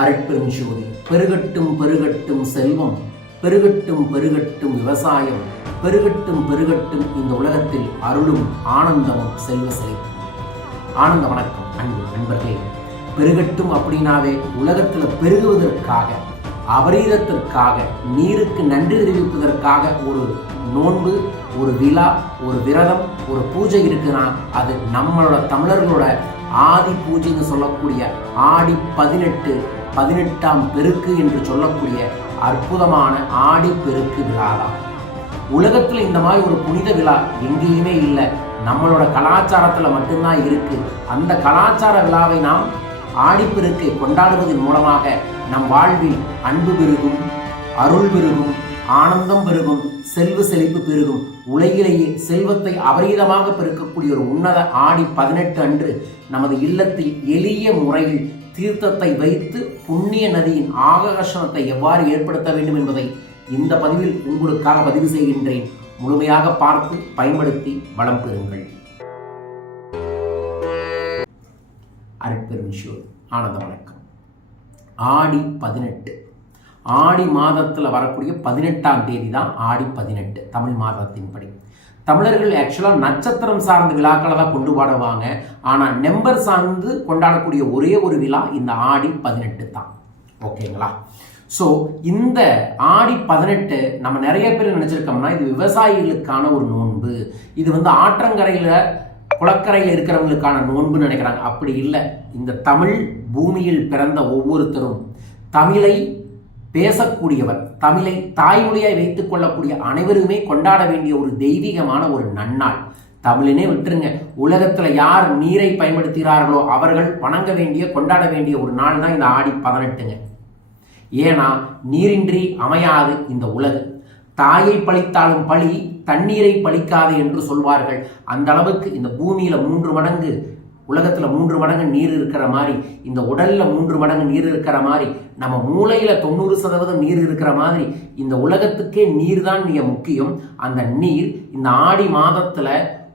அருட்பெரும் ஜோதி. பெருகட்டும் பெருகட்டும் செல்வம். பெருகட்டும் பெருகட்டும் விவசாயம். பெருகட்டும் பெருகட்டும் இந்த உலகத்தில் அருளும் ஆனந்தமும் செல்வ செழிப்பும். ஆனந்த வணக்கம் அன்பு நண்பர்களே. பெருகட்டும் அப்படின்னாவே உலகத்தில் பெருகுவதற்காக அபரீதத்திற்காக நீருக்கு நன்றி தெரிவிப்பதற்காக ஒரு நோன்பு ஒரு விழா ஒரு விரதம் ஒரு பூஜை இருக்குன்னா அது நம்மளோட தமிழர்களோட ஆதி பூஜைன்னு சொல்லக்கூடிய ஆடி பதினெட்டு பதினெட்டாம் பெருக்கு என்று சொல்லக்கூடிய அற்புதமான ஆடி பெருக்கு விழாதான் உலகத்தில் இந்த மாதிரி ஒரு புனித விழா எங்கேயுமே இல்லை. நம்மளோட கலாச்சாரத்தில் மட்டும்தான் இருக்கு. அந்த கலாச்சார விழாவை நாம் ஆடிப்பெருக்கை கொண்டாடுவதன் மூலமாக நம் வாழ்வில் அன்பு பெருகும் அருள் பெருகும் ஆனந்தம் பெருகும் செல்வ செழிப்பு பெருகும். உலகிலேயே செல்வத்தை அபரீதமாக பெருக்கக்கூடிய ஒரு உன்னத ஆடி பதினெட்டு அன்று நமது இல்லத்தில் எளிய முறையில் தீர்த்தத்தை வைத்து புண்ணிய நதியின் ஆகர்ஷணத்தை எவ்வாறு ஏற்படுத்த வேண்டும் என்பதை இந்த பதிவில் உங்களுக்காக பதிவு செய்கின்றேன். முழுமையாக பார்த்து பயன்படுத்தி வளம் பெறுங்கள். அருட்பெரும் ஷோர் ஆனந்த வணக்கம். ஆடி பதினெட்டு. ஆடி மாதத்தில் வரக்கூடிய பதினெட்டாம் தேதி தான் ஆடி பதினெட்டு தமிழ் மாதத்தின்படி. தமிழர்கள் ஆக்சுவலாக நட்சத்திரம் சார்ந்த விழாக்களை தான் கொண்டு பாடுவாங்க. ஆனால் நெம்பர் சார்ந்து கொண்டாடக்கூடிய ஒரே ஒரு விழா இந்த ஆடி பதினெட்டு தான். ஓகேங்களா? ஸோ இந்த ஆடி பதினெட்டு நம்ம நிறைய பேர் நினச்சிருக்கோம்னா இது விவசாயிகளுக்கான ஒரு நோன்பு. இது வந்து ஆற்றங்கரையில் குளக்கரையில் இருக்கிறவங்களுக்கான நோன்புன்னு நினைக்கிறாங்க. அப்படி இல்லை. இந்த தமிழ் பூமியில் பிறந்த ஒவ்வொருத்தரும் தமிழை பேசக்கூடியவர். தமிழை தாய்மொழியாய் வைத்துக் கொள்ளக்கூடிய அனைவருமே கொண்டாட வேண்டிய ஒரு தெய்வீகமான ஒரு நன்னாள். தமிழினே விட்டுருங்க. உலகத்துல யார் நீரை பயன்படுத்துகிறார்களோ அவர்கள் வணங்க வேண்டிய கொண்டாட வேண்டிய ஒரு நாள் தான் இந்த ஆடி பதினெட்டுங்க. ஏன்னா நீரின்றி அமையாது இந்த உலகு. தாயை பழித்தாலும் பழி தண்ணீரை பழிக்காது என்று சொல்வார்கள். அந்த அளவுக்கு இந்த பூமியில மூன்று மடங்கு உலகத்துல மூன்று மடங்கு நீர் இருக்கிற மாதிரி இந்த உடல்ல மூன்று மடங்கு நீர் இருக்கிற மாதிரி நம்ம மூளையில தொண்ணூறு சதவீதம் நீர் இருக்கிற மாதிரி இந்த உலகத்துக்கே நீர் தான் மிக முக்கியம். அந்த நீர் இந்த ஆடி மாதத்துல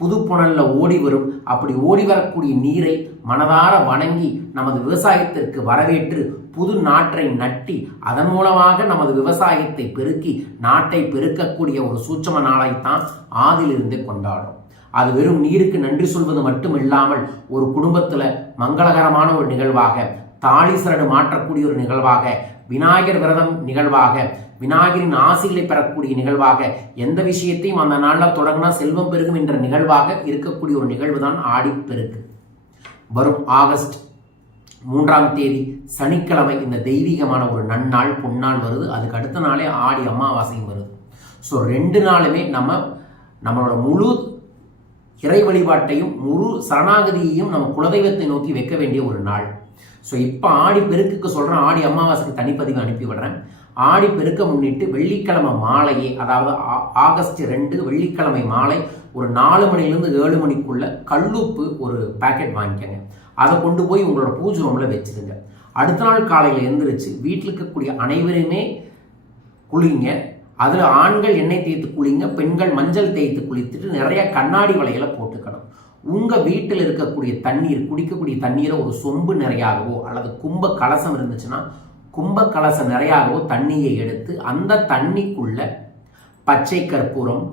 புது புனல்ல ஓடி வரும். அப்படி ஓடி வரக்கூடிய நீரை மனதார வணங்கி நமது விவசாயத்திற்கு வரவேற்று புது நாற்றை நட்டி அதன் மூலமாக நமது விவசாயத்தை பெருக்கி நாட்டை பெருக்கக்கூடிய ஒரு சூட்சம நாளைத்தான் ஆதிலிருந்து கொண்டாடும். அது வெறும் நீருக்கு நன்றி சொல்வது மட்டும் இல்லாமல் ஒரு குடும்பத்தில் மங்களகரமான ஒரு நிகழ்வாக தாலீசரடு மாற்றக்கூடிய ஒரு நிகழ்வாக விநாயகர் விரதம் நிகழ்வாக விநாயகரின் ஆசைகளை பெறக்கூடிய நிகழ்வாக எந்த விஷயத்தையும் அந்த நாளில் தொடங்கினா செல்வம் பெருகும் என்ற நிகழ்வாக இருக்கக்கூடிய ஒரு நிகழ்வு தான் ஆடிப்பெருக்கு. வரும் ஆகஸ்ட் மூன்றாம் தேதி சனிக்கிழமை இந்த தெய்வீகமான ஒரு நன்னாள் பொன்னாள் வருது. அதுக்கு அடுத்த நாளே ஆடி அமாவாசையும் வருது. ஸோ ரெண்டு நாளுமே நம்ம நம்மளோட முழு இறை வழிபாட்டையும் முழு சரணாகதியையும் நம்ம குலதெய்வத்தை நோக்கி வைக்க வேண்டிய ஒரு நாள். ஸோ இப்போ ஆடி பெருக்குக்கு சொல்கிறேன் ஆடி அமாவாசைக்கு தனிப்பதிவு அனுப்பி விடுறேன். ஆடி பெருக்க முன்னிட்டு வெள்ளிக்கிழமை மாலையே அதாவது ஆகஸ்ட் ரெண்டு வெள்ளிக்கிழமை மாலை ஒரு நாலு மணிலேருந்து ஏழு மணிக்குள்ள கல்லுப்பு ஒரு பேக்கெட் வாங்கிக்கோங்க. அதை கொண்டு போய் உங்களோட பூஜை ரூமில் வச்சுருங்க அடுத்த நாள் காலையில் எழுந்திரிச்சு வீட்டில் இருக்கக்கூடிய அனைவருமே குளிங்க. அதில் ஆண்கள் எண்ணெய் தேய்த்து குளிங்க பெண்கள் மஞ்சள் தேய்த்து குளித்துட்டு நிறைய கண்ணாடி வளையலை போட்டுக்கணும். உங்கள் வீட்டில் இருக்கக்கூடிய தண்ணீர் குடிக்கக்கூடிய தண்ணீரை ஒரு சொம்பு நிறையாகவோ அல்லது கும்ப கலசம் இருந்துச்சுன்னா கும்ப கலசம் நிறையாகவோ தண்ணியை எடுத்து அந்த தண்ணிக்குள்ள பச்சை கற்பூரம்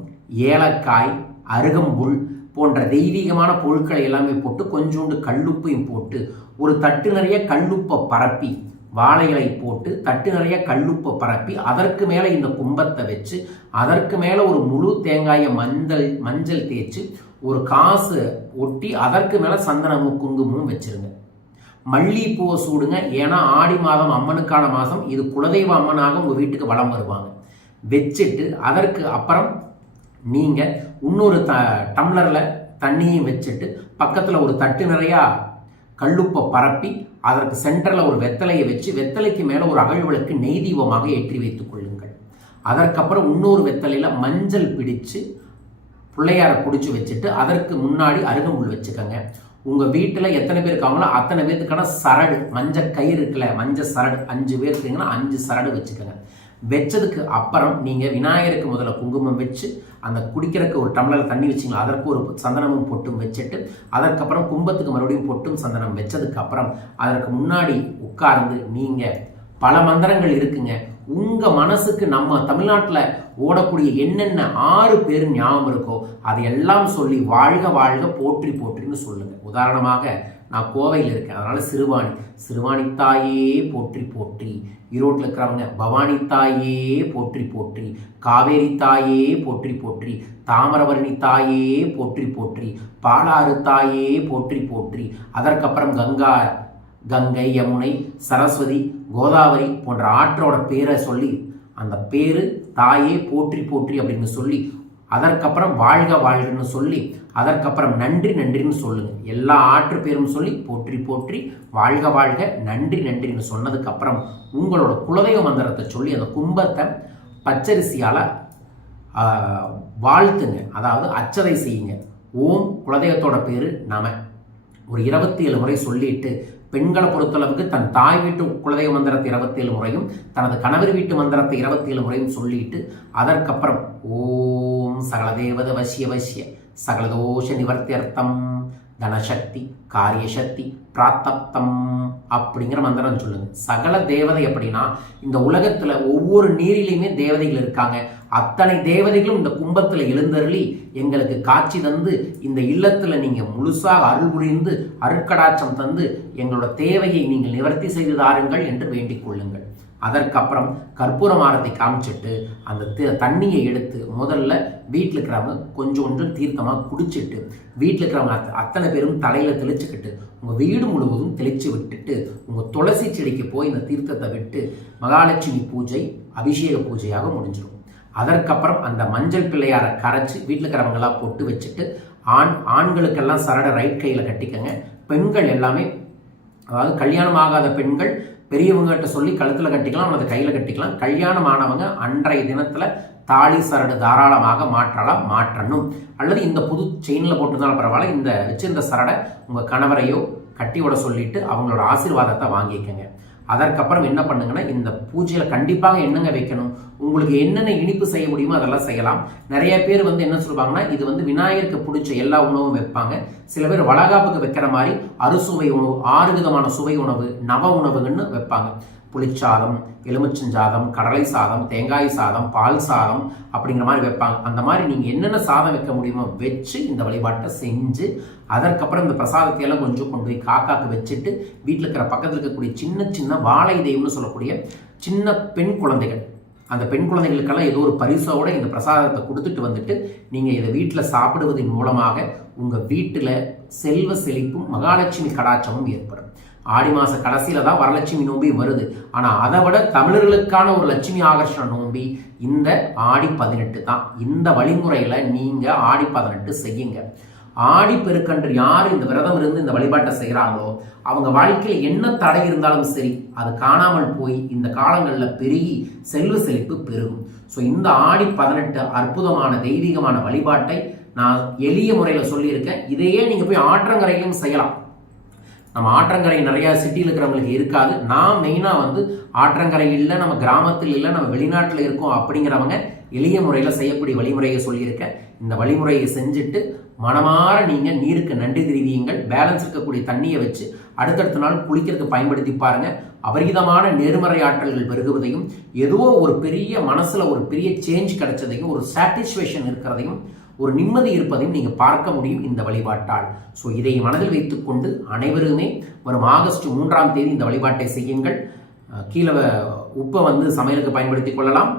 ஏலக்காய் அருகம்புல் போன்ற தெய்வீகமான பொருட்களை எல்லாமே போட்டு கொஞ்சோண்டு கல்லுப்பையும் போட்டு ஒரு தட்டு நிறைய கல்லுப்பை பரப்பி வாழை இலை போட்டு தட்டு நிறைய கல்லுப்பை பரப்பி அதற்கு மேலே இந்த கும்பத்தை வச்சு அதற்கு மேலே ஒரு முழு தேங்காயை மஞ்சள் மஞ்சள் தேய்ச்சி ஒரு காசு ஒட்டி அதற்கு மேலே சந்தனமும் குங்குமமும் வச்சிருங்க. மல்லிகைப்பூவை சூடுங்க. ஏன்னா ஆடி மாதம் அம்மனுக்கான மாதம். இது குலதெய்வ அம்மனாக உங்கள் வீட்டுக்கு வளம் வருவாங்க. வச்சுட்டு அதற்கு அப்புறம் நீங்கள் இன்னொரு த டம்ளரில் தண்ணியும் வச்சுட்டு பக்கத்தில் ஒரு தட்டு நிறையா கல்லுப்பை பரப்பி அதற்கு சென்டரில் ஒரு வெத்தலையை வச்சு வெத்தலைக்கு மேலே ஒரு அகழ்விளக்கு நெய் தீபமாக ஏற்றி வைத்துக் கொள்ளுங்கள். அதற்கப்புறம் இன்னொரு வெத்தலையில் மஞ்சள் பிடிச்சு பிள்ளையாரை பிடிச்சி வச்சுட்டு அதற்கு முன்னாடி அருகம்புல் வச்சுக்கோங்க. உங்கள் வீட்டில் எத்தனை பேர் இருக்காங்களோ அத்தனை பேர்த்துக்கான சரடு மஞ்சள் கயிறு இருக்குல்ல மஞ்சள் சரடு அஞ்சு பேர் இருக்கீங்கன்னா அஞ்சு சரடு வச்சுக்கோங்க. வச்சதுக்கு அப்புறம் நீங்கள் விநாயகருக்கு முதல்ல குங்குமம் வச்சு அந்த குடிக்கிறதுக்கு ஒரு டம்ளர் தண்ணி வச்சிங்களா அதற்கு ஒரு சந்தனமும் பொட்டும் வச்சுட்டு அதற்கப்புறம் கும்பத்துக்கு மறுபடியும் பொட்டும் சந்தனம் வச்சதுக்கு அப்புறம் அதற்கு முன்னாடி உட்கார்ந்து நீங்கள் பல மந்திரங்கள் இருக்குங்க. உங்கள் மனசுக்கு நம்ம தமிழ்நாட்டில் ஓடக்கூடிய என்னென்ன ஆறு பேர் ஞாபகம் இருக்கோ அதையெல்லாம் சொல்லி வாழ்க வாழ்க போற்றி போற்றின்னு சொல்லுங்கள் உதாரணமாக நான் கோவையில் இருக்கேன். அதனால் சிறுவாணி. சிறுவாணி தாயே போற்றி போற்றி. ஈரோட்டில் இருக்கிறவங்க பவானி தாயே போற்றி போற்றி. காவேரி தாயே போற்றி போற்றி. தாமிரபரணி தாயே போற்றி போற்றி. பாலாறு தாயே போற்றி போற்றி. அதற்கப்புறம் கங்கா கங்கை யமுனை சரஸ்வதி கோதாவரி போன்ற ஆற்றோட பேரை சொல்லி அந்த பேரு தாயே போற்றி போற்றி அப்படின்னு சொல்லி அதற்கப்புறம் வாழ்க வாழ்கன்னு சொல்லி அதற்கப்புறம் நன்றி நன்றின்னு சொல்லுங்க. எல்லா ஆற்று பேரும் சொல்லி போற்றி போற்றி வாழ்க வாழ்க நன்றி நன்றின்னு சொன்னதுக்கு அப்புறம் உங்களோட குலதெய்வ மந்திரத்தை சொல்லி அந்த கும்பத்தை பச்சரிசியால் வாழ்த்துங்க. அதாவது அச்சதை செய்யுங்க. ஓம் குலதெய்வத்தோட பேரு நம ஒரு இருபத்தி ஏழு முறை சொல்லிட்டு பெண்களை பொறுத்தளவுக்கு தன் தாய் வீட்டு குலதெய்வ மந்திரத்தை இருபத்தேழு முறையும் தனது கணவர் வீட்டு மந்திரத்தை இருபத்தேழு முறையும் சொல்லிட்டு அதற்கப்புறம் ஓம் சகலதேவத வசிய வசிய சகல நிவர்த்தி நிவர்த்தியர்த்தம் தனசக்தி காரியசக்தி பிராத்தப்தம் அப்படிங்கிற மந்திரம் சொல்லுங்க. சகல தேவதை அப்படின்னா இந்த உலகத்துல ஒவ்வொரு நீரிலையுமே தேவதைகள் இருக்காங்க. அத்தனை தேவதைகளும் இந்த கும்பத்தில் எழுந்தருளி எங்களுக்கு காட்சி தந்து இந்த இல்லத்தில் நீங்கள் முழுசாக அருள் புரிந்து அருட்கடாட்சம் தந்து எங்களோட தேவையை நீங்கள் நிவர்த்தி செய்து தாருங்கள் என்று வேண்டிக் கொள்ளுங்கள். அதற்கப்புறம் கற்பூர மாரத்தை காமிச்சிட்டு அந்த தண்ணியை எடுத்து முதல்ல வீட்டில் இருக்கிறவங்க கொஞ்சம் கொஞ்சம் தீர்த்தமாக குடிச்சிட்டு வீட்டில் இருக்கிறவங்க அத்தனை பேரும் தலையில் தெளிச்சுக்கிட்டு உங்கள் வீடு முழுவதும் தெளித்து விட்டுட்டு உங்கள் துளசி செடிக்கு போய் இந்த தீர்த்தத்தை விட்டு மகாலட்சுமி பூஜை அபிஷேக பூஜையாக முடிஞ்சிடும் அதற்கப்புறம் அந்த மஞ்சள் பிள்ளையாரை கரைச்சி வீட்டில் இருக்கிறவங்களாம் போட்டு வச்சுட்டு ஆண் ஆண்களுக்கெல்லாம் சரட ரைட் கையில் கட்டிக்கங்க. பெண்கள் எல்லாமே அதாவது கல்யாணம் ஆகாத பெண்கள் பெரியவங்ககிட்ட சொல்லி கழுத்தில் கட்டிக்கலாம் அல்லது கையில் கட்டிக்கலாம். கல்யாணம் ஆனவங்க அன்றைய தினத்தில் தாலி சரடு தாராளமாக மாற்றலாம் மாற்றணும். அல்லது இந்த புது செயினில் போட்டிருந்தாலும் பரவாயில்ல இந்த வச்சிருந்த சரடை உங்கள் கணவரையோ கட்டி விட சொல்லிட்டு அவங்களோட ஆசீர்வாதத்தை வாங்கிக்கங்க. அதற்கப்புறம் என்ன பண்ணுங்கன்னா இந்த பூஜையில் கண்டிப்பாக என்னங்க வைக்கணும் உங்களுக்கு என்னென்ன இனிப்பு செய்ய முடியுமோ அதெல்லாம் செய்யலாம். நிறைய பேர் வந்து என்ன சொல்லுவாங்கன்னா இது வந்து விநாயகருக்கு பிடிச்ச எல்லா உணவும் வைப்பாங்க. சில பேர் வளகாப்புக்கு வைக்கிற மாதிரி அறுசுவை உணவு ஆறு விதமான சுவை உணவு நவ உணவுன்னு வைப்பாங்க. புளிச்சாதம் எலுமிச்சஞ்சாதம் கடலை சாதம் தேங்காய் சாதம் பால் சாதம் அப்படிங்கிற மாதிரி வைப்பாங்க. அந்த மாதிரி நீங்கள் என்னென்ன சாதம் வைக்க முடியுமோ வச்சு இந்த வழிபாட்டை செஞ்சு அதற்கப்புறம் இந்த பிரசாதத்தையெல்லாம் கொஞ்சம் கொண்டு போய் காக்காக்கு வச்சுட்டு வீட்டில் இருக்கிற பக்கத்தில் இருக்கக்கூடிய சின்ன சின்ன வாழை தெய்வம்னு சொல்லக்கூடிய சின்ன பெண் குழந்தைகள். அந்த பெண் குழந்தைகளுக்கெல்லாம் ஏதோ ஒரு பரிசோட இந்த பிரசாதத்தை கொடுத்துட்டு வந்துட்டு நீங்கள் இதை வீட்டில் சாப்பிடுவதன் மூலமாக உங்கள் வீட்டில் செல்வ செழிப்பும் மகாலட்சுமி கடாச்சமும் ஏற்படும். ஆடி மாத கடைசியில் தான் வரலட்சுமி நோம்பி வருது. ஆனால் அதை விட தமிழர்களுக்கான ஒரு லட்சுமி ஆகர்ஷண நோம்பி இந்த ஆடி பதினெட்டு தான். இந்த வழிமுறையில் நீங்கள் ஆடி பதினெட்டு செய்யுங்க. ஆடி பெருக்கன்று யார் இந்த விரதம் இருந்து இந்த வழிபாட்டை செய்கிறாங்களோ அவங்க வாழ்க்கையில் என்ன தடை இருந்தாலும் சரி அது காணாமல் போய் இந்த காலங்களில் பெருகி செல்வ செழிப்பு பெருகும். ஸோ இந்த ஆடி பதினெட்டு அற்புதமான தெய்வீகமான வழிபாட்டை நான் எளிய முறையில் சொல்லியிருக்கேன். இதையே நீங்கள் போய் ஆற்றங்கரையிலும் செய்யலாம். நம்ம ஆற்றங்கரை நிறையா சிட்டியில் இருக்கிறவங்களுக்கு இருக்காது. நான் மெயினாக வந்து ஆற்றங்கரை இல்லை நம்ம கிராமத்தில் இல்லை நம்ம வெளிநாட்டில் இருக்கோம் அப்படிங்கிறவங்க எளிய முறையில் செய்யக்கூடிய வழிமுறையை சொல்லியிருக்கேன் இந்த வழிமுறையை செஞ்சுட்டு மனமாற நீங்கள் நீருக்கு நன்றி தெரிவியுங்கள். பேலன்ஸ் இருக்கக்கூடிய தண்ணியை வச்சு அடுத்தடுத்த நாள் குளிக்கிறதுக்கு பயன்படுத்தி பாருங்கள் அபரிதமான நேர்மறை ஆற்றல்கள் பெருகுவதையும் ஏதோ ஒரு பெரிய மனசில் ஒரு பெரிய சேஞ்ச் கிடைச்சதையும் ஒரு சாட்டிஸ்ஃபேக்ஷன் இருக்கிறதையும் ஒரு நிம்மதி இருப்பதையும் நீங்கள் பார்க்க முடியும் இந்த வழிபாட்டால். ஸோ இதை மனதில் வைத்துக்கொண்டு அனைவருமே வரும் ஆகஸ்ட் மூன்றாம் தேதி இந்த வழிபாட்டை செய்யுங்கள். கீழே உப்பை வந்து சமையலுக்கு பயன்படுத்தி கொள்ளலாம்.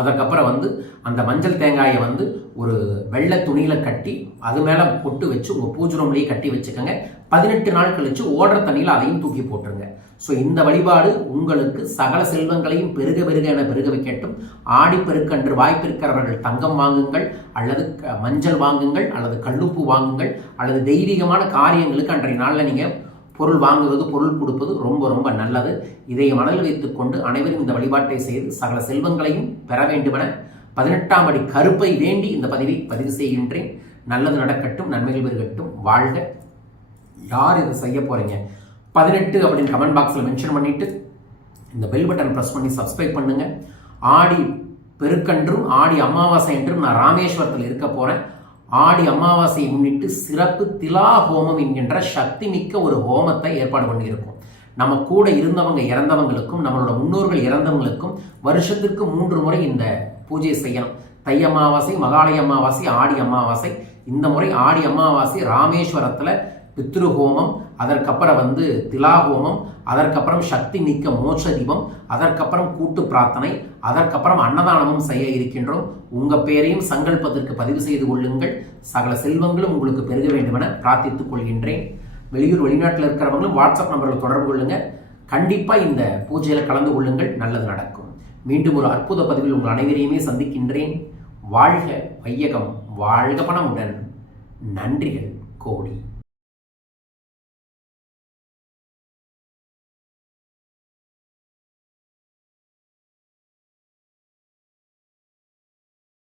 அதற்கப்புறம் வந்து அந்த மஞ்சள் தேங்காயை வந்து ஒரு வெள்ளை துணியில் கட்டி அது மேலே பொட்டு வச்சு உங்கள் பூஜை ரூம்லேயே கட்டி வச்சுக்கோங்க. பதினெட்டு நாள் கழித்து ஓடுற தண்ணியில் அதையும் தூக்கி போட்டுருங்க. ஸோ இந்த வழிபாடு உங்களுக்கு சகல செல்வங்களையும் பெருக பெருக என பெருக வைக்கட்டும். ஆடி பெருக்கன்று வாய்ப்பிருக்கிறவர்கள் தங்கம் வாங்குங்கள் அல்லது மஞ்சள் வாங்குங்கள் அல்லது கல்லுப்பு வாங்குங்கள் அல்லது தெய்வீகமான காரியங்களுக்கு அன்றைய நாளில் நீங்கள் பொருள் வாங்குவது பொருள் கொடுப்பது ரொம்ப ரொம்ப நல்லது. இதை மனதில் வைத்துக்கொண்டு அனைவரும் இந்த வழிபாட்டை செய்து சகல செல்வங்களையும் பெற வேண்டுமென பதினெட்டாம் அடி கருப்பை வேண்டி இந்த பதிவை பதிவு செய்கின்றேன். நல்லது நடக்கட்டும் நன்மைகள் பெருகட்டும். வாழ்க. யார் இதை செய்ய போகிறீங்க பதினெட்டு அப்படின்னு கமெண்ட் பாக்ஸில் மென்ஷன் பண்ணிவிட்டு இந்த பெல் பட்டன் ப்ரெஸ் பண்ணி சப்ஸ்கிரைப் பண்ணுங்க. ஆடி பெருக்கன்றும் ஆடி அமாவாசை என்றும் நான் ராமேஸ்வரத்தில் இருக்க போகிறேன் ஆடி அமாவாசையை முன்னிட்டு சிறப்பு திலா ஹோமம் என்கின்ற சக்தி மிக்க ஒரு ஹோமத்தை ஏற்பாடு பண்ணியிருக்கோம். நம்ம கூட இருந்தவங்க இறந்தவங்களுக்கும் நம்மளோட முன்னோர்கள் இறந்தவங்களுக்கும் வருஷத்திற்கு மூன்று முறை இந்த பூஜை செய்யணும். தை அமாவாசை மகாலய அமாவாசை ஆடி அமாவாசை. இந்த முறை ஆடி அமாவாசை ராமேஸ்வரத்தில் பித்ரு ஹோமம் அதற்கப்புறம் வந்து திலா ஹோமம் அதற்கப்புறம் சக்தி நீக்க மோட்ச தீபம் அதற்கப்புறம் கூட்டு பிரார்த்தனை அதற்கப்புறம் அன்னதானமும் செய்ய இருக்கின்றோம். உங்கள் பேரையும் சங்கல்பத்திற்கு பதிவு செய்து கொள்ளுங்கள். சகல செல்வங்களும் உங்களுக்கு பெருக வேண்டுமென பிரார்த்தித்துக் கொள்கின்றேன். வெளியூர் வெளிநாட்டில் இருக்கிறவங்களும் வாட்ஸ்அப் நம்பரில் தொடர்பு கொள்ளுங்கள் கண்டிப்பாக இந்த பூஜையில் கலந்து கொள்ளுங்கள். நல்லது நடக்கும். மீண்டும் ஒரு அற்புத பதிவில் உங்கள் அனைவரையுமே சந்திக்கின்றேன். வாழ்க வையகம் வாழ்க பணமுடன். நன்றிகள் கோடி.